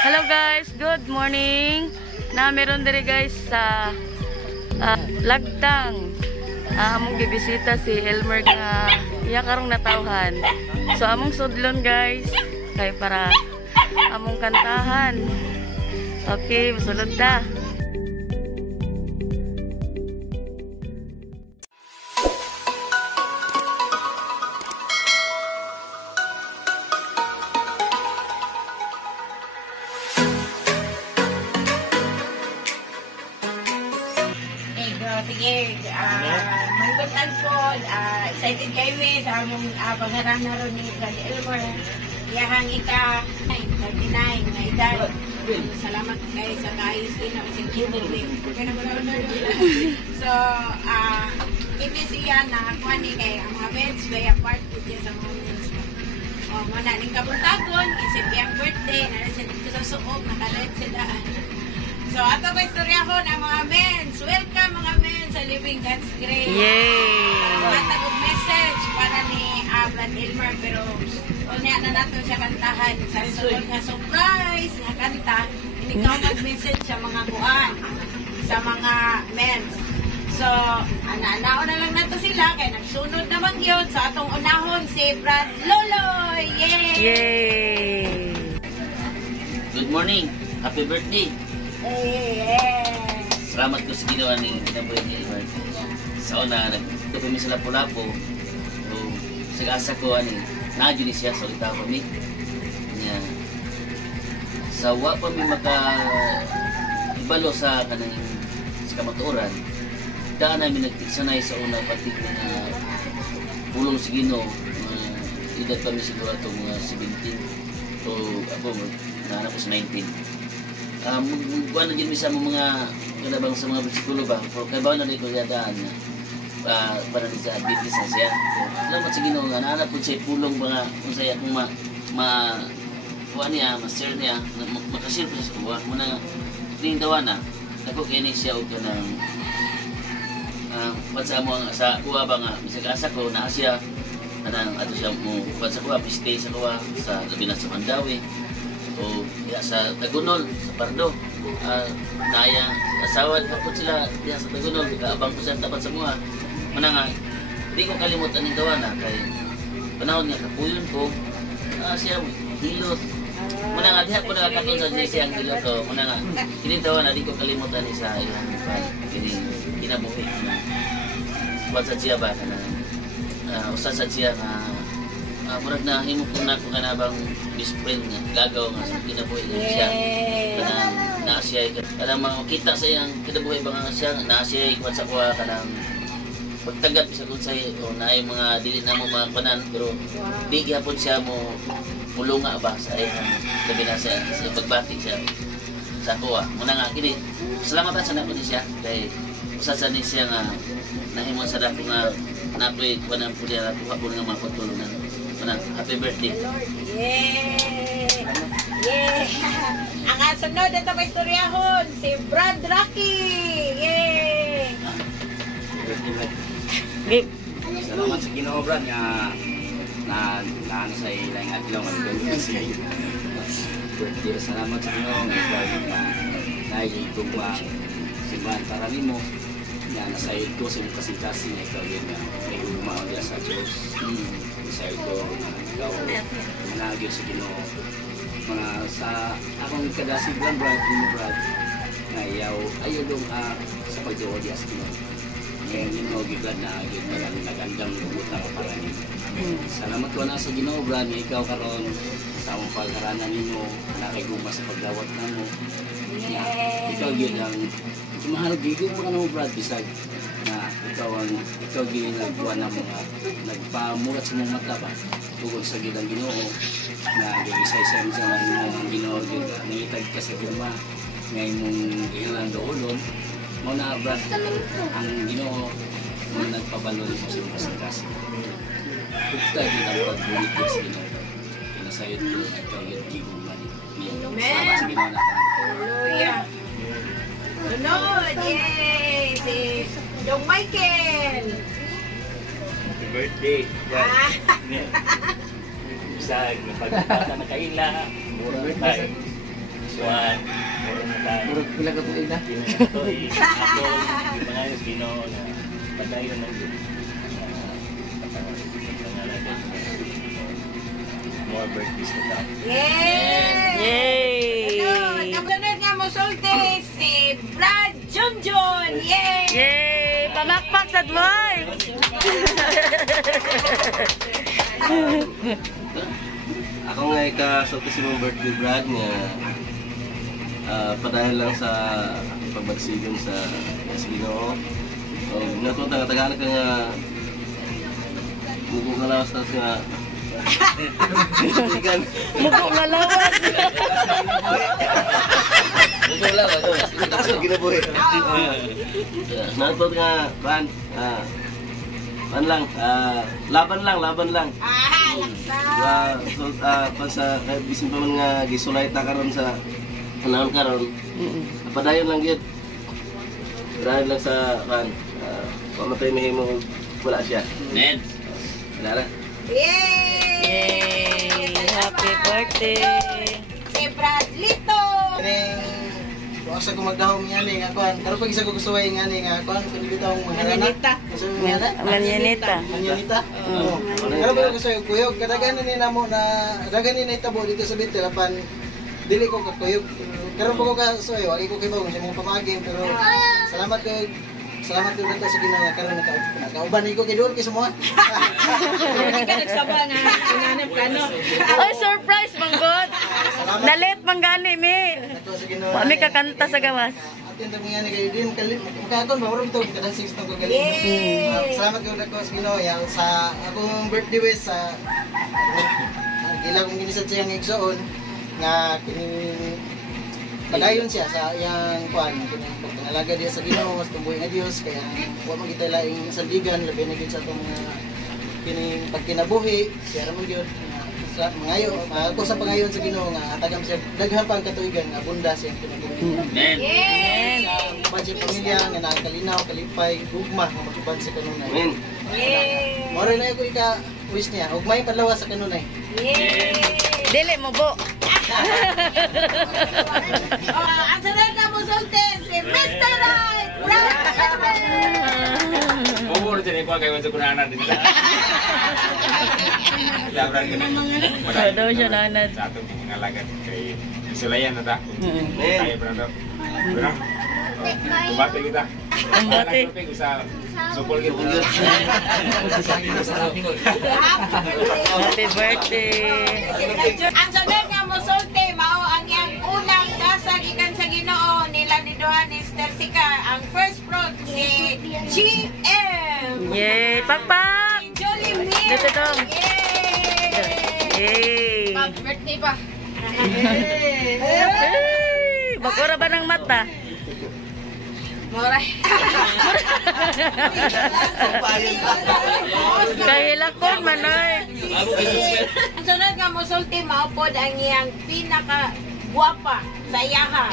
Hello guys, good morning. Meron diri guys sa Lagtang. Among gibisita si Elmer nga iya karong natawhan. So among sudlon guys kay para among kantahan. Okay, musulod ta. Sige, magpuntan po, excited kayo sa among pangarang na ron ni Brad Elmer. Iyahang ika, 39 na edad. Salamat kayo sa kaayos din na isang kinuli. So, ito siya na kuha ni kay ang mga beds, kaya part po siya sa mga beds. Muna ning kabuntagon, isip yung birthday, narasin ito sa suog, nakalit sila. So, ato ba istorya ko ng mga mens. Welcome mga mens sa Living God's Grace. Yay! Matagog message para ni Brad Elmer. Pero, unya na nato siya kantahan. Sa sunod nga surprise nga kanta, hindi ka mag-message sa mga kuan, sa mga mens. So, ana-anao na lang nato sila. Kaya nagsunod naman yun. Sa atong unahon si Brad Loloy. Yay! Yay! Good morning. Happy birthday. Salamat ko sa ginawa ni Kinabuhi ni Elmer. Sa una, nagtupin sa Lapu-Lapu. So, sa ko, nadyo ni siya sa itaw kami. Sa wa pa may ibalo sa kanang sa kamatuoran, daan namin nagsanay sa una pati na pulong sa Ginoo. Edad kami siguro ito mga 17. So, ako, nahanap ko sa 19. Buwan na din sa mga kalabang sa mga bersikulo ba? Pero kaya na rin ko yadaan na para sa business na siya. Salamat sa Ginoo nga, naanap po siya pulong mga kung saya kung kuha niya, ma-share niya, makashare po siya sa kuha. Muna, tinindawa na, ako kaya siya o ka ng sa mo sa kuha ba nga, misag asa ko, na siya, ato siya mo, sa kuha, pistay sa kuha, sa labi na sa Mandawi. O sa Tagunol, sa Pardo, naya asawa hapon sila diya sa Tagunol, kaabang ko siya tapat sa mga nga, hindi ko kalimutan ng gawa na kay panahon nga kapuyon ko, siya hilot muna nga, diha ko nakakatun sa Jesse ang hilot ko, muna nga kinintawa na, di ko kalimutan ni sa ilang kinabuhi buat sa siya ba usasad siya na murag na himukong na kung kanabang best friend nga gagaw nga sa kinabuhi nga siya kanang na siya kanang makita sa iyang kinabuhi ba nga siya na siya ikwan sa kuha kanang pagtagat sa kung sa'yo o na yung mga dili na mo mga kanan pero di gihapon siya mo mulunga ba sa iyang labi na sa pagbati siya sa kuha muna nga kini salamatan sa nako ni siya kay usasan ni siya nga nahimong sa dako nga napoy kuha po niya nakuha po nga mga pagtulungan. Happy birthday. Yay! Yay! Ang sunod ito may istoryahon, si Brad Rocky. Yay! Salamat sa Ginoo Brad nga na sa ilang adlaw nga si birthday. Salamat sa Ginoo nga naigugma simbahan para nimo nga nasayod ko sa imong kasing-kasing nga ikaw yun nga may umaon niya sa Diyos. Sa'yo ko ikaw managyo sa Ginoo mga sa akong kadasig lang Brad nga ayaw dong sa pagduo diya sa Ginoo ngayon Ginoo giblad na nagandang lubot na para nimo salamat ko na sa Ginoo Brad nga ikaw karon sa among pagharanan nimo nakiguma sa pagdawat namo ikaw yun ang mahal gigong mo ka na mo Brad bisag na ikaw gini nagbuwan na mga nagpamulat sa mga mata ba tugod sa gidang Ginoo na gigisay-say sa mga Ginoo nangitag ka sa guma nga imong ilang doolon mo na Brad ang Ginoo mo nagpabalo mo sa mga sakas ugtay din ang pagbulit sa Ginoo pinasayod ko ikaw yung gigong man salamat sa Ginoo na Hallelujah. Sunod! Yay! Si Dong Michael! happy birthday Bisag, pagkata na kaila mura tayo Swan, puro na tayo. Puro pila ka tuig na. Ito, ipangayos Ginoo na padayon ng more birthdays to come. Yay! Yay! Kasunod nga mo sulti si Brad Junjun. Yay! Yay! Pamakpak sa advice! Ako nga ikasulti si mong birthday Brad nga padayon lang sa pagbaksigon sa Ginoo. O natuta nga tagaan ka nga mugo nga lawas tas nga Mugo nga lawas! Ito lang, ito. Taas ang ginabuhi. Natuta nga Juan, laban lang. Laksa! Pag sa bisin pa man nga gisulay ta karon sa panahon karon, padayon lang gyud. Padayon lang sa pamatay mahimo wala siya. Ned. Wala na. Yay! Yay! Happy birthday! Si Bradlito! Asa ko magdahom nga ni nga kuan. Pero pag isa ko gusto nga ni nga kuan, kundi bitaw ang Manyanita. Manyanita. Manyanita. Oo. Pero pag gusto yung kuyog, kadaghan ni namo na daghan ni itabo dito sa Binti lapan dili ko kakuyog. Pero pag ko ka soy, wagi ko kibaw sa mga pamaging pero salamat ko dito sa Ginoo nga karon nakauban ko kay duol kay sumo. Hindi ka nagsaba nga. Inanap ka no. Ay, surprise, manggod! Nalit, manggani, mi! Nato sa Ginoo. Kami kakanta sa gawas. Atin tong nga ni kay din kalit makakon ba oro bitaw kada six tong galing. Yay! Salamat ko dako sa Ginoo yang sa akong birthday wish sa gila kong ginisad siyang igsoon nga kini padayon siya sa iyang kuan pagpangalaga diya sa Ginoo sa tumboy nga Dios kaya wa man kita laing sandigan labi na gyud sa atong kini pagkinabuhi siya ra man gyud sa mangayo ako sa pangayon sa Ginoo nga atagam siya daghan pang katuigan nga abunda siya kinabuhi. Ned. Yay! Sa budget pamilya nga nakakalinaw kalipay gugma nga matubad sa kanunay. Amen. Yay! Moro na ko ika wish niya ugmay padlawa sa kanunay. Yay! Dili mo, bo! Ang sunod na mo sulti si Mr. Right! Brad Edwin! Puro din ko kay sa kunanan din. Labran ko na. Kaya daw siya nanad. Sa atong mga lagat kay sulayan na ta. Tayo pa na to. Pero, kumate kita. Kumbate. Sa supol kita. Happy birthday! Ang sunod nga mo sulti mao ang iyang unang dasag ikan sa Ginoo nila ni Johannes Tersica ang first fruit si GM. Yay! Pakpak! Si Jolie Mir. Dito dong. Yay! Yay! Birthday pa. Hey! Bakura ba ng mata? Moray. Kahilakon man ay. Ang sunod nga mo sulti maupod ang iyang pinaka guwapa sa iyaha.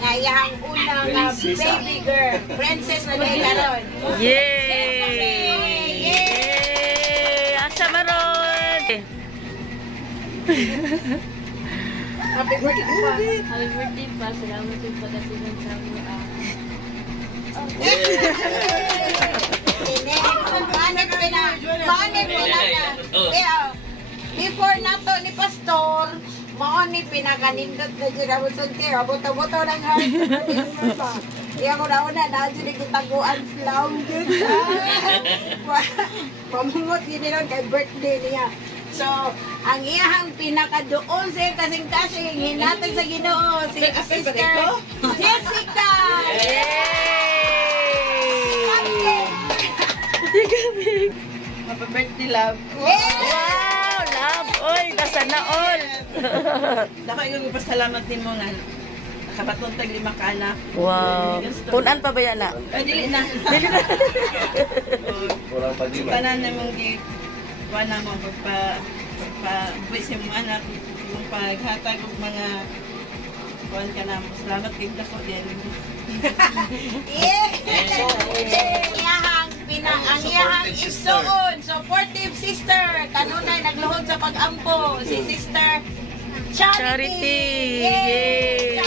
Nga iyahang unang baby girl. Princess na dahil karon. Yay! Yay! Asa maron? Happy birthday pa. Happy birthday pa. Salamat yung pagkasinan sa amin. Before nato ni Pastor, mao ni pinakanindot na dyan ako sa tira. Buto-buto ng heart. Iya ko na una, na dyan nagitaguan flam. Pamungot yun nila kay birthday niya. So, ang iyahang pinakadoon sa kasing-kasing hinatag sa Ginoo si Sister Jessica! Happy birthday, love. Yay! Wow, love. Oy, kasana all. Dako yung ipasalamat din mo nga nakabaton tag 5 ka anak. Wow. Punan pa ba yan na? Ay dili na. Kurang pag-iba. Tanan na mong gi wala mo buwis yung mga anak yung paghatag og mga kuan ka na. Salamat kay dako din. Ang iyahang isuon, supportive sister, kanunay nagluhod sa pag-ampo, si Sister Charity. Charity. Yay!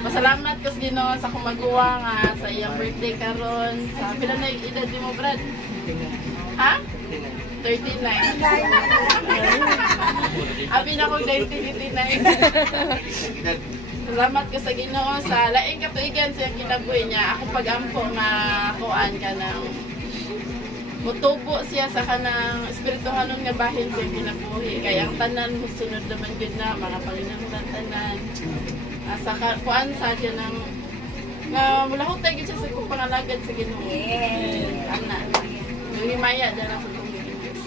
Masalamat ko sa Ginoo sa kumaguwa nga sa iyang birthday karon. Sa pila na yung edad mo, Brad? Ha? 39. Abi na ko 89. Salamat ko sa Ginoo sa laing katuigan sa iyang kinabuhi niya. Ako pag-ampo nga kuan ka ng mutubo siya sa kanang espirituhanon nga bahin sa iyang kinabuhi. Kaya ang tanan musunod naman yun na mga Panginoon tanan. Sa kuan sa siya ng mula hutay siya sa pangalagad sa Ginoo. Ana. Yung himaya dyan sa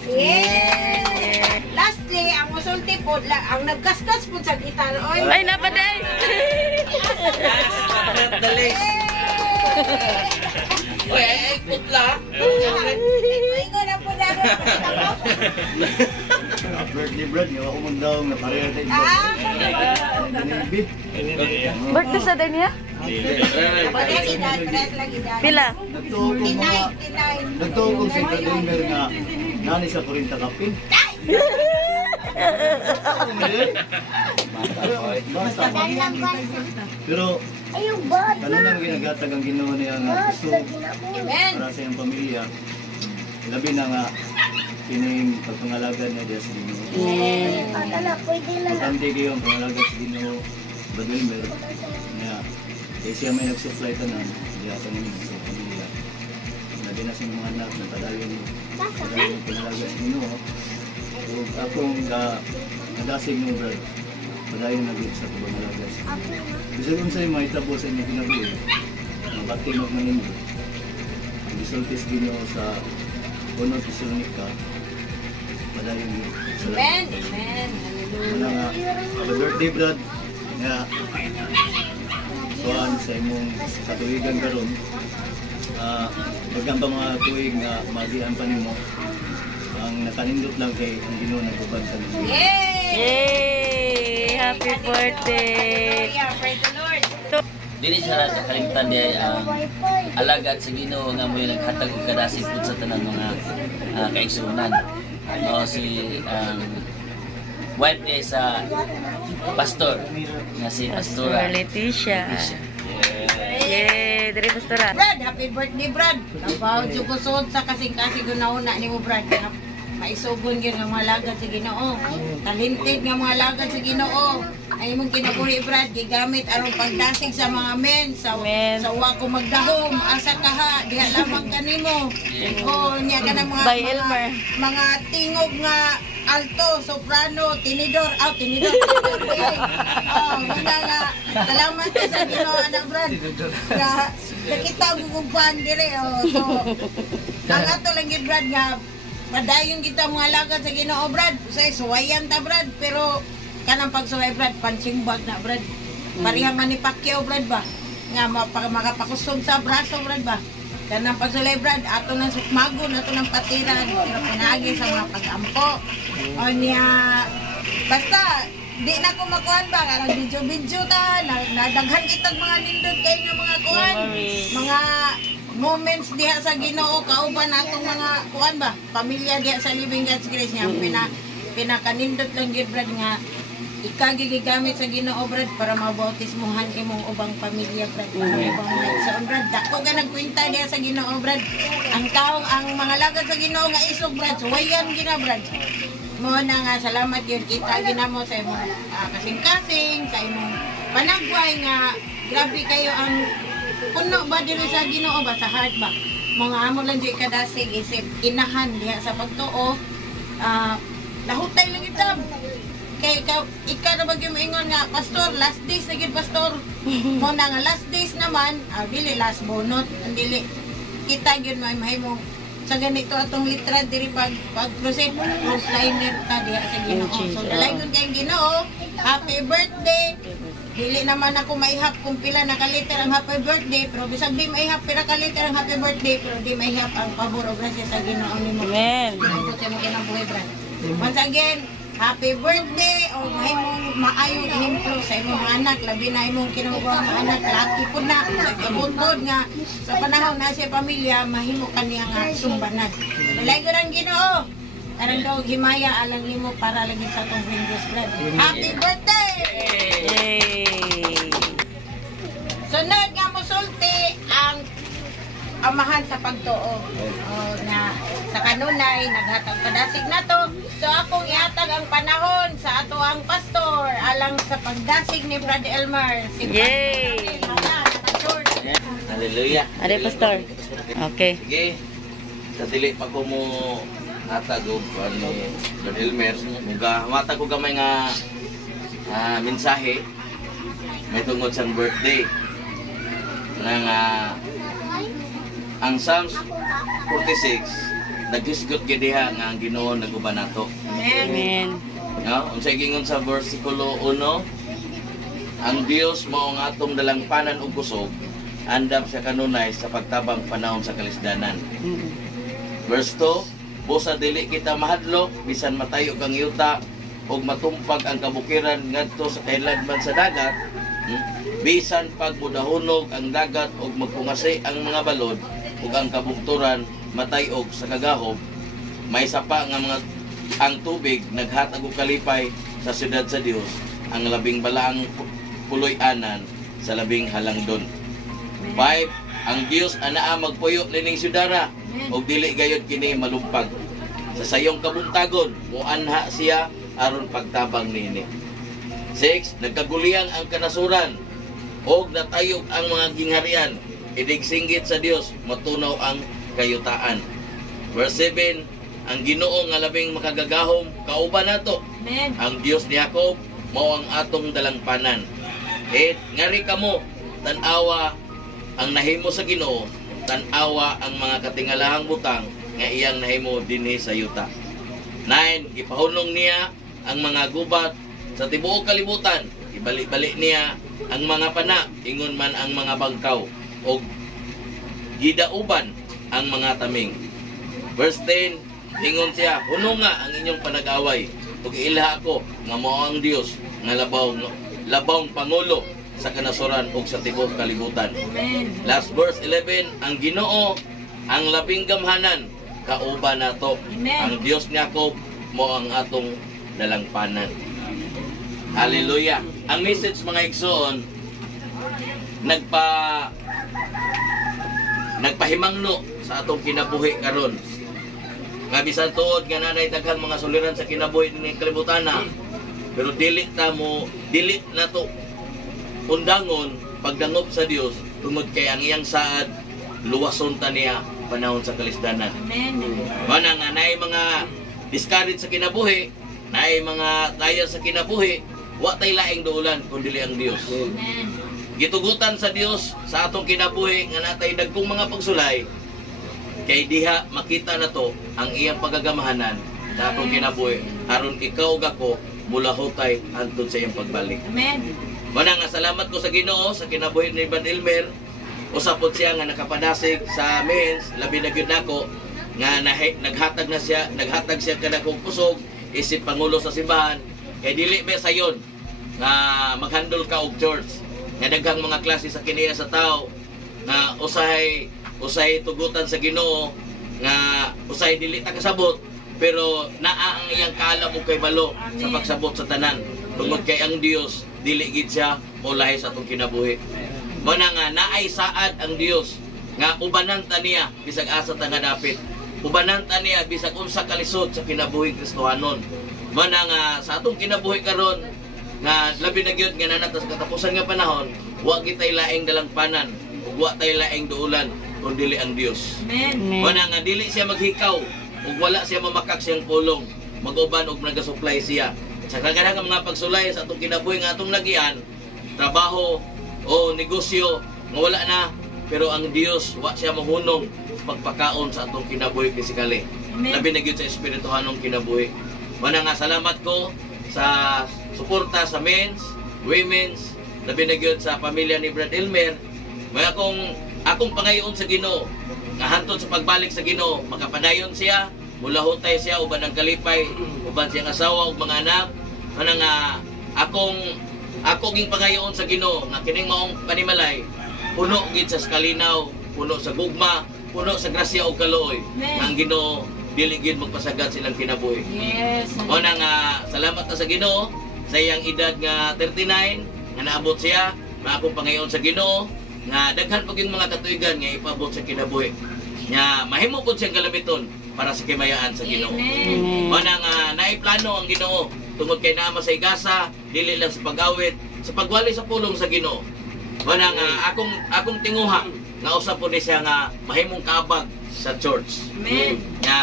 Yeah! Lastly, ang musulti po, ang nagkaskas po sa gitar. Ay, napaday! Uy, ay, putla. Ay, ko na po na rin. Birthday bread, yung ako mong daw na pareha tayo. Birthday sa din niya? Pila? Nagtuong sa Kadimber nga nani sa 40 kapin. Basta. Pero ano nang ginagatag ang ginawa niya nga gusto para sa iyong pamilya. Labi na nga kining pagpangalaga niya diya sa Ginoo. Importante kayo ang pangalaga sa Ginoo. Badwilmer niya. Kaya siya may nag-supply tanan diya sa Ginoo sa pamilya. Labi na sa mga anak na padayon pangalaga sa Ginoo. So akong nadasig ng brad. Padayon na sa pangalaga sa Ginoo. Bisa kung sa'yo mahitabo sa inyong kinabuhi. Mabatimag maninyo. Ang isultis Ginoo sa 1 Thessalonica. Padayon niyo. Amen. Amen. Muna nga, happy birthday, Brad. Nga, tuwan sa imong katuwigan karon. Magkang pa mga tuwig nga magihan pa nimo. Ang nakanindot lang kay ang Ginoo nagubad sa nimo. Yay! Happy birthday! Praise the Lord. Dili siya nakalimutan di ang alagad sa Ginoo nga mo naghatag og kadasig pud sa tanang mga kaigsunan. No si wife niya sa pastor nga si Pastora Leticia. Yay! Dari Pastora. Brad, happy birthday, Brad. Nabaw jud ko sud sa kasing-kasing gunauna nimo, Brad. Maisugon gyud nga mga lagad sa Ginoo. Talented nga mga lagad sa Ginoo. Ay mong kinabuhi, Brad, gigamit aron pagdasig sa mga men sa wa ko magdahom asa kaha diha lamang kanimo. O nya kana mga tingog nga alto, soprano, tinidor, tinidor. Muna nga, salamat ka sa Ginoo, anak Brad. Nakita mo kung paan dire. So, ang ato lang yun, Brad, nga, padayon kita mga lagad sa Ginoo, Brad. Suwayan ta, Brad, pero kanang pagsuway, Brad, punching bag na, Brad. Pariha man ni Pacquiao, Brad, ba? Nga, makapakusog sa braso, Brad, ba? Kanang pagsulay, Brad, ato ng sukmagon, ato ng patiran, pero pinagi sa mga pag-ampo. O niya, basta, di na ko makuhan ba, karang video-video ta, nadaghan kitag mga nindot kayo ng mga kuhan, mga moments diha sa Ginoo, kauban natong mga kuhan ba, pamilya diha sa Living God's Grace niya, pinakanindot lang yun, Brad, nga, ikagigamit sa Ginoo, Brad, para mabautismuhan imong ubang pamilya, Brad, para ubang nagsaon, Brad. Dako ka nagkwinta diya sa Ginoo, Brad. Ang taong, ang mga lagad sa Ginoo nga isog, Brad, suwayan gina, Brad. Mo na nga, salamat yun, kita ginamo sa imong kasing-kasing, sa imong panagway nga, grabe kayo ang puno ba dito sa Ginoo ba, sa heart ba? Mga amo lang dyan kadasig, isip, inahan diya sa pagtuo, lahutay lang itab. Kay ikaw na bagyo maingon nga, Pastor, last days na gid, Pastor. Mo na nga last days naman, dili last bonot, dili kita gyud mahimo sa ganito atong litra diri pag proceed cross liner ta diha sa Ginoo. So dalaygon kay Ginoo, happy birthday. Dili naman ako maihap kung pila na kaliter ang happy birthday, pero bisag di maihap pila kaliter ang happy birthday, pero di maihap ang pabor o grasya sa Ginoo nimo. Amen. Ginoo sa mo kinabuhi, Brad. Once again, happy birthday o mahimong maayong ehemplo sa imong mga anak, labi na imong kinukuha mga anak, laki po na sa kabutod nga sa panahon na siya pamilya, mahimo kaniya nga sumbanan. Lalaygo ng Ginoo, karang daw himaya alang nimo para lagi sa itong Windows Blood. Happy birthday! Yay! amahan sa pagtuo. Na sa kanunay naghatag padasig nato. So akong ihatag ang panahon sa ato ang pastor alang sa pagdasig ni Brad Elmer. Yay! Hallelujah. Are pastor. Okay. Sige. Sa dili pa ko mo hatag og ni Brad Elmer, muga matag ko gamay nga mensahe may tungod sa birthday. Nga ang Psalms 46 naghisgot gid diha nga ang Ginoo naguban nato. Amen. No, unsay gingon sa bersikulo 1, ang Dios mao nga atong dalangpanan ug kusog, andam siya kanunay sa pagtabang panahon sa kalisdanan. Verse 2, busa dili kita mahadlok bisan matayo kang yuta ug matumpag ang kabukiran ngadto sa kailagman sa dagat. Bisan pag mudahunog ang dagat ug magpungasi ang mga balod ug ang kabugturan matayog sa kagahob, may sapa nga mga ang tubig naghatag og kalipay sa siyudad sa Dios, ang labing balaang puloy-anan sa labing halangdon. 5, ang Dios anaa magpuyo nining syudara ug dili gayud kini malumpag. Sa sayong kabuntagon muanha siya aron pagtabang niini. 6, nagkaguliyang ang kanasuran og natayog ang mga gingharian, idigsinggit sa Dios matunaw ang kayutaan. Verse 7, ang Ginoo nga labing makagagahom kauban nato. Amen. Ang Dios ni Jacob mao ang atong dalangpanan. Ngari kamo tan-awa ang nahimo sa Ginoo, tan-awa ang mga katingalahang butang nga iyang nahimo dinhi sa yuta. 9, gipahunong niya ang mga gubat sa tibuok kalibutan, ibalik-balik niya ang mga pana, ingon man ang mga bangkaw, o gidauban ang mga taming. Verse 10, ingon siya, huno nga ang inyong panag-away, ug ilha ako nga mao ang Dios nga labawng pangulo sa kanasuran ug sa tibuok kalibutan. Amen. Last verse 11, ang Ginoo ang labing gamhanan kauban nato. Amen. Ang Dios ni Jacob mo ang atong dalangpanan. Hallelujah. Ang message mga igsoon nagpahimangno sa atong kinabuhi karon. Kabisan tuod nga nanay daghang mga suliran sa kinabuhi ning kalibutan na, pero dili na to undangon pagdangop sa Dios tungod kay ang iyang saad luwason ta niya panahon sa kalisdanan. Amen. Mana nga naay mga discourage sa kinabuhi, naay mga tayar sa kinabuhi, wa tay laing duulan kundi ang Dios. Amen. Gitugutan sa Dios sa atong kinabuhi nga natay dagkong mga pagsulay kay diha makita na to ang iyang pagagamahanan sa atong kinabuhi aron ikaw ug ako mulahotay antud sa iyang pagbalik. Amen. Mana nga salamat ko sa Ginoo sa kinabuhi ni Brad Elmer. Usapod siya nga nakapadasig sa men's, labi na gyud nako nga naghatag siya kanakong kusog isip pangulo sa simbahan kay dili ba sayon nga maghandle ka og church nga daghang mga klase sa kiniya sa tao nga usay tugutan sa Ginoo nga usay dili ta kasabot pero naa ang iyang kaalam og kay balo sa pagsabot sa tanan tungod kay ang Dios dili gid siya molahi sa atong kinabuhi. Mana nga naay saad ang Dios nga ubanan ta niya bisag asa ta nga dapit. Ubanan ta niya bisag unsa kalisod sa kinabuhi Kristohanon. Mana nga sa atong kinabuhi karon nga labi na gyud nga nanata sa katapusan nga panahon, wa kitay laing dalangpanan, wa tay laing duulan kundi ang Dios. Amen. Mana nga dili siya maghikaw ug wala siya mamakak siyang pulong, mag-uban og nagasupply siya. Sa kaganaang mga pagsulay sa atong kinabuhi nga atong lagian, trabaho o negosyo nga wala na, pero ang Dios wa siya mahunong pagpakaon sa atong kinabuhi physically. Labi na gyud sa espirituhanong kinabuhi. Mana nga salamat ko sa suporta sa men's, women's, labi na gyud sa pamilya ni Brad Elmer. May akong pangayoon sa Ginoo nga hantod sa pagbalik sa Ginoo makapadayon siya, mulahutay siya uban ang kalipay, uban siyang asawa ug mga anak. Mana nga akong pangayoon sa Ginoo nga kining maong panimalay puno gid sa kalinaw, puno sa gugma, puno sa grasya ug kaluoy nga ang Ginoo dili gid magpasagad silang kinabuhi. Yes. Una nga salamat na sa Ginoo sa iyang edad nga 39 nga naabot siya nga akong pangayoon sa Ginoo nga daghan paging mga katuigan nga ipabot sa kinabuhi. Nya mahimo pud siyang kalamiton para sa kimayaan sa Ginoo. Mana nga naiplano ang Ginoo tungod kay naa sa igasa, dili lang sa pag-awit, sa pagwali sa pulong sa Ginoo. Mana nga akong tinguha nga usa po ni siya nga mahimong kaabag sa church. Amen. Nga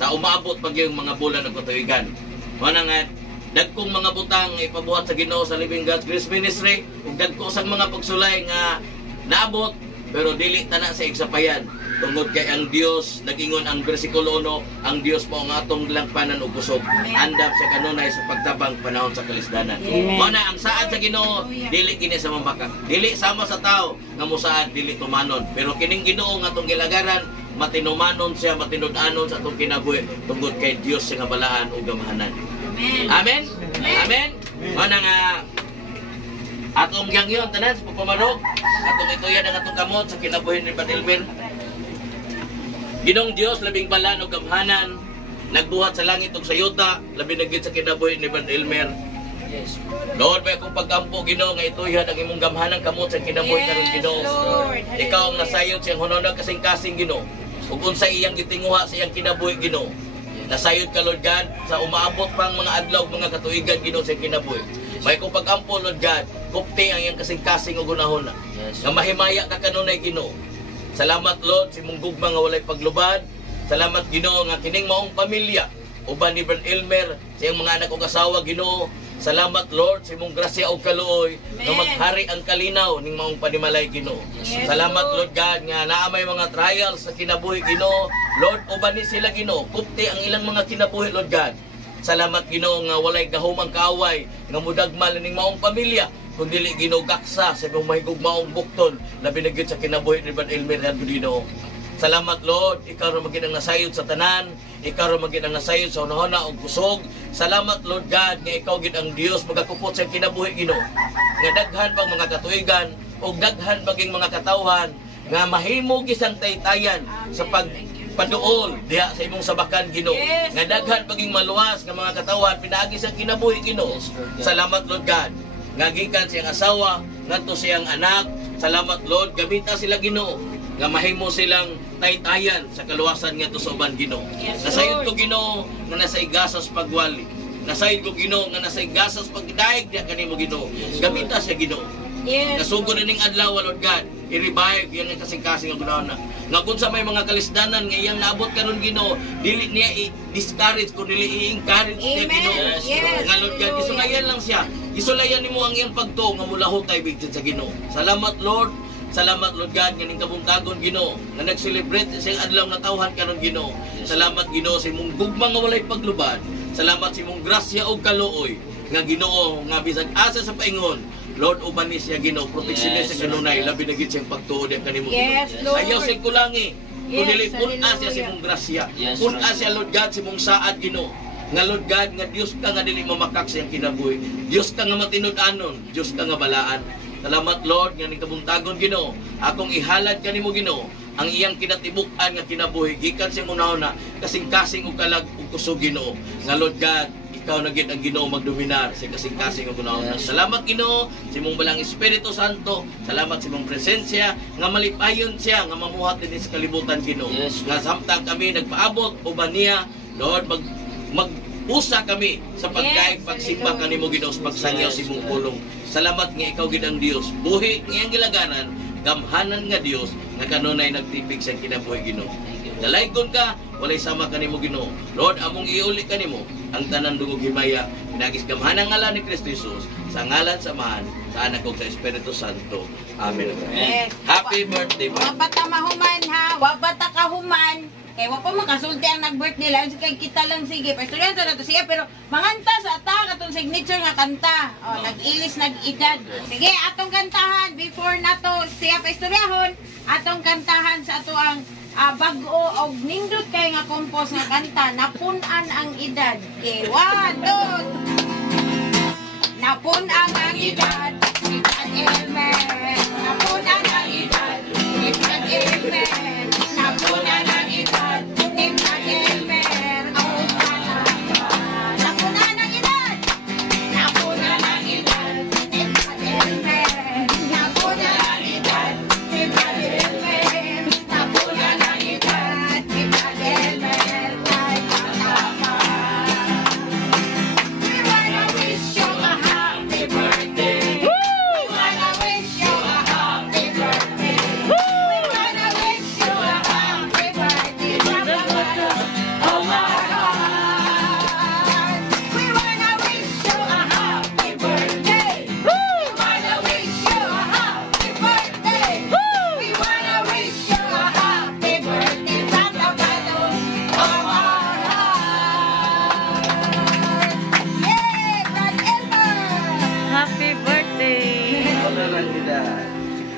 sa umaabot pag yung mga bulan ng katuigan. Mana nga dagkong mga butang ipabuhat sa Ginoo sa Living God Grace Ministry ug dagko sang mga pagsulay nga naabot pero dili tana sa igsapayan tungod kay ang Dios nagingon ang bersikulo 1 ang Dios mo ang atong langpanan ug kusog andam sa kanunay sa pagtabang panahon sa kalisdanan. Mana ang saad sa Ginoo dili kini sa mambakak, dili sama sa tao nga mosaad dili tumanon, pero kining Ginoo nga atong gilagaran matinumanon siya, matinud-anon sa atong kinabuhi tungod kay Dios nga balaan ug gamahanan. Amen. Amen. Mana nga atong gangyon tanan sa pagpamarog, atong ituyan ang atong kamot sa kinabuhi ni Brother Elmer. Ginong Dios labing balaan ug gamhanan, nagbuhat sa langit ug sa yuta, labi na gid sa kinabuhi ni Brother Elmer. Yes. Lord, may akong pagkampo Ginoo nga ituyan ang imong gamhanan kamot sa kinabuhi karon Ginoo. Ikaw ang nasayod siyang hunona kasing-kasing Ginoo. Ug unsa iyang gitinguha sa iyang kinabuhi Ginoo. Nasayod ka Lord God sa umaabot pang mga adlaw mga katuigan Ginoo sa kinabuhi. May akong pagkampo Lord God, kupti ang iyang kasing-kasing ug gunahona. Nga mahimaya ka kanunay Ginoo. Salamat Lord sa imong gugma nga walay paglubad. Salamat Ginoo nga kining maong pamilya uban ni Brother Elmer sa iyang mga anak ug asawa Ginoo. Salamat Lord sa imong grasya ug kaluoy nga maghari ang kalinaw ning maong panimalay Ginoo. Salamat Lord God nga naa may mga trials sa kinabuhi Ginoo. Lord uban ni sila Ginoo, kupti ang ilang mga kinabuhi Lord God. Salamat Ginoo nga walay gahumang kaaway nga mudagmal ning maong pamilya kundi dili Ginoo gaksa sa imong mahigugmaong bukton labi na gyud sa kinabuhi ni Brother Elmer ngadto Ginoo. Salamat Lord, ikaw ra magid ang nasayod sa tanan, ikaw ra magid ang nasayod sa unahona ug kusog. Salamat Lord God nga ikaw gid ang Dios magakupot sa kinabuhi Ginoo. Nga daghan pang mga katuigan ug daghan paging mga katawhan nga mahimo gisang taytayan sa paduol diha sa imong sabakan Ginoo. Nga daghan paging maluwas nga mga katawhan pinaagi sa kinabuhi Ginoo. Salamat Lord God. Nga gikan siyang asawa ngadto siyang anak. Salamat Lord, gamita sila Ginoo nga mahimo silang taytayan sa kaluwasan ngadto sa uban Ginoo. Nasayod ko Ginoo nga nasa igasas pagwali. Nasayod ko Ginoo nga nasa igasas pagdaig diha kanimo Ginoo. Gamita siya Ginoo. Nasugod na ning adlaw Lord God, i-revive yang kasing-kasing ang gunahon na. Nga kung sa may mga kalisdanan nga iyang naabot karon Ginoo, dili niya i-discourage kundi dili i-encourage niya Ginoo. Nga Lord God, isulayan lang siya. Isulayan nimo ang iyang pagtuo nga mulahot tay bigtin sa Ginoo. Salamat Lord. Salamat Lord God nga ning kabuntagon Ginoo nga nag-celebrate sa adlaw na tawhan karon Ginoo. Salamat Ginoo sa imong gugma nga walay paglubad. Salamat sa imong grasya ug kaluoy nga Ginoo nga bisag asa sa paingon. Lord uban ni siya Ginoo, proteksyon niya sa kanunay labi na gid siyang pagtuo diha kanimo Ginoo. Ayaw sa kulangi. Kundi pun-a siya sa imong grasya. Pun-a siya Lord God sa imong saad Ginoo. Nga Lord God nga Dios ka nga dili mamakak sa iyang kinabuhi. Dios ka nga matinud-anon, Dios ka nga balaan. Salamat Lord nga ning kabuntagon Ginoo. Akong ihalad kanimo Ginoo ang iyang kinatibuk-an nga kinabuhi gikan sa munahon kasing-kasing ug kalag ug kusog Ginoo. Nga Lord God, ikaw na gid ang Ginoo magdominar sa kasing-kasing ug munahon. Salamat Ginoo sa imong balang Espiritu Santo. Salamat sa imong presensya nga malipayon siya nga mamuhat dinhi sa kalibutan Ginoo. Nga samtang kami nagpaabot uban niya, Lord mag-usa kami sa pagkaig pagsimba kanimo Ginoo sa pagsangyaw sa imong pulong. Salamat nga ikaw gid ang Dios. Buhi nga iyang gilaganan, gamhanan nga Dios nga kanunay nagtipig sa kinabuhi Ginoo. Dalaygon ka, walay sama kanimo Ginoo. Lord, among iuli kanimo ang tanan dugog himaya. Nagis gamhanan ngalan ni Kristo Jesus sa ngalan samahan sa anak ug sa Espiritu Santo. Amen. Happy birthday. Wa bata mahuman ha, wa bata kahuman. Kaya wa pa makasulti ang nag-birthday lang. Kaya kita lang sige. Pastoryan sa nato siya. Pero manganta sa ata katong signature nga kanta. O, nag-ilis, nag-edad. Sige, atong kantahan. Before nato siya pastoryahon, atong kantahan sa ato ang bago o nindot kay nga compose nga kanta. Napunan ang edad. Okay, 1, 2. Napunan ang edad. Si Brother Elmer. Napunan ang edad. Si Brother Elmer. Napunan ang edad. Si Brother Elmer. Napunan ang edad. Napunan ang edad. Si Brother Elmer. Napunan ang edad.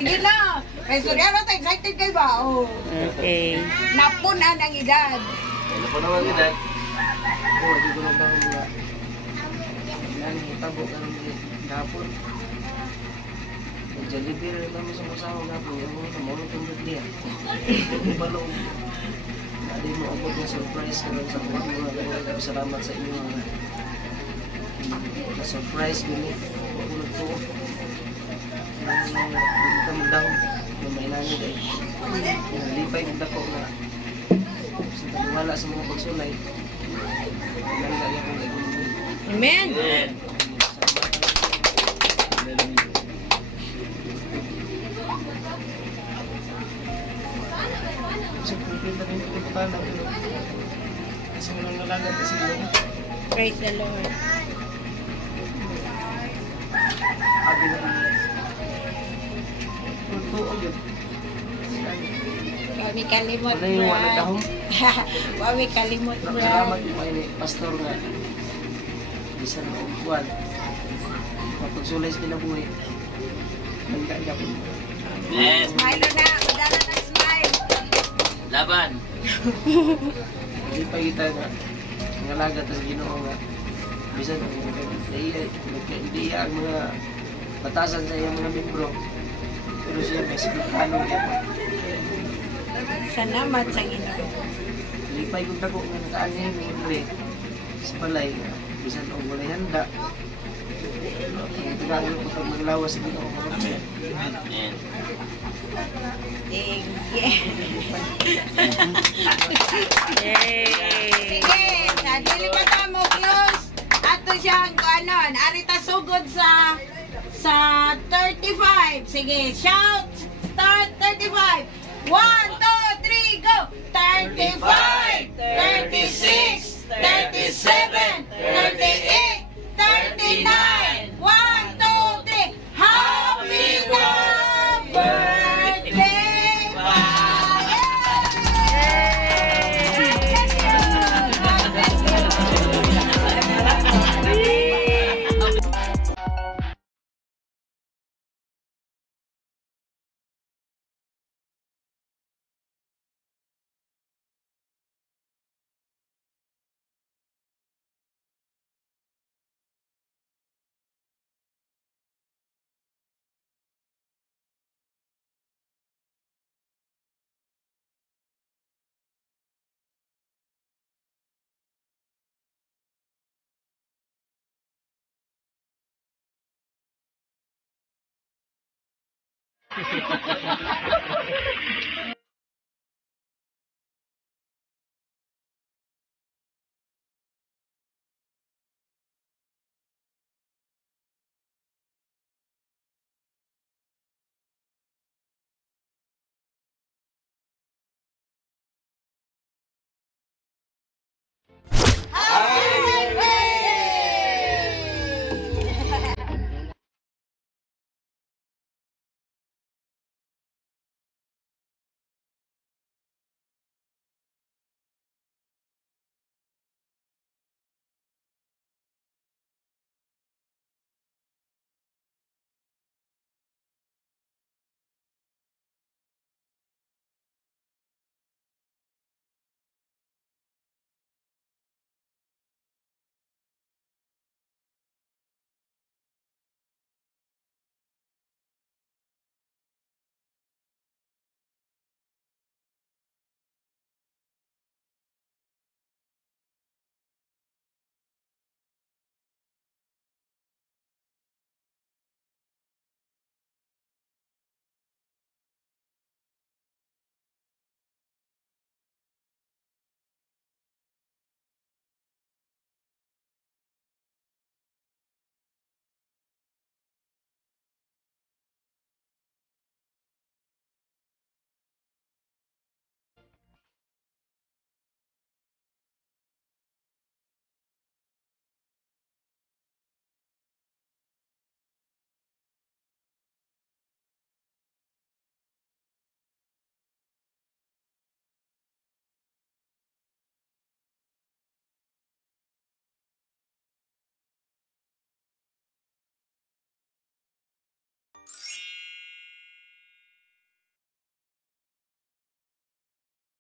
Sige na. Kay Surya na tayo, excited kayo ba? Oh. Okay. Napunan ang edad. Ano po naman kita? Oo, di ko na daw mga hitabo ka ng gapon. Jollibee rin namin sa masama gapon. Yung mga kamulot yung birthday. Hindi ba lang? Hindi mo abot ng surprise ka lang sa mga salamat sa inyo. Na-surprise gini. Magulat ko. Hindi ka mag-down. May nani dahil. Nalipay kita ko na sa taniwala sa mga pagsulay. Nalagay ako na Amen. Kasi pipinta rin ito pa na kasi walang nalagat kasi yun. Praise the Lord. Abi na tuog yun. Kami kalimot, Wala yung wala dahong. Kami kalimot, Salamat yung mga ini, pastor nga. Bisan mo buwan. Mapagsulay sa kinabuhi. Nagkaiyak ko. Amen. Smile na, madala ng smile. Laban. Hindi pa kita na nangalagat sa Ginoo nga. Bisan nagkaidiya ang mga batasan sa iyang mga membro. Pero siya may sipitanong yan. Salamat sa Ginoo. Lipay kong tako nga nakaan niya yung libre sa palay. Bisan o walay handa. Ang tagaan ko pag maglawas sa Ginoo. Amen. Amen. Thank you. Yay! Sige, sa dili pa ta mo close. Ato siyang kuanon, arita sugod sa 35. Sige, shout start 35. 1 2 3 go. 35, 36, 37, 38, 39. 1 2 3. Happy love birthday,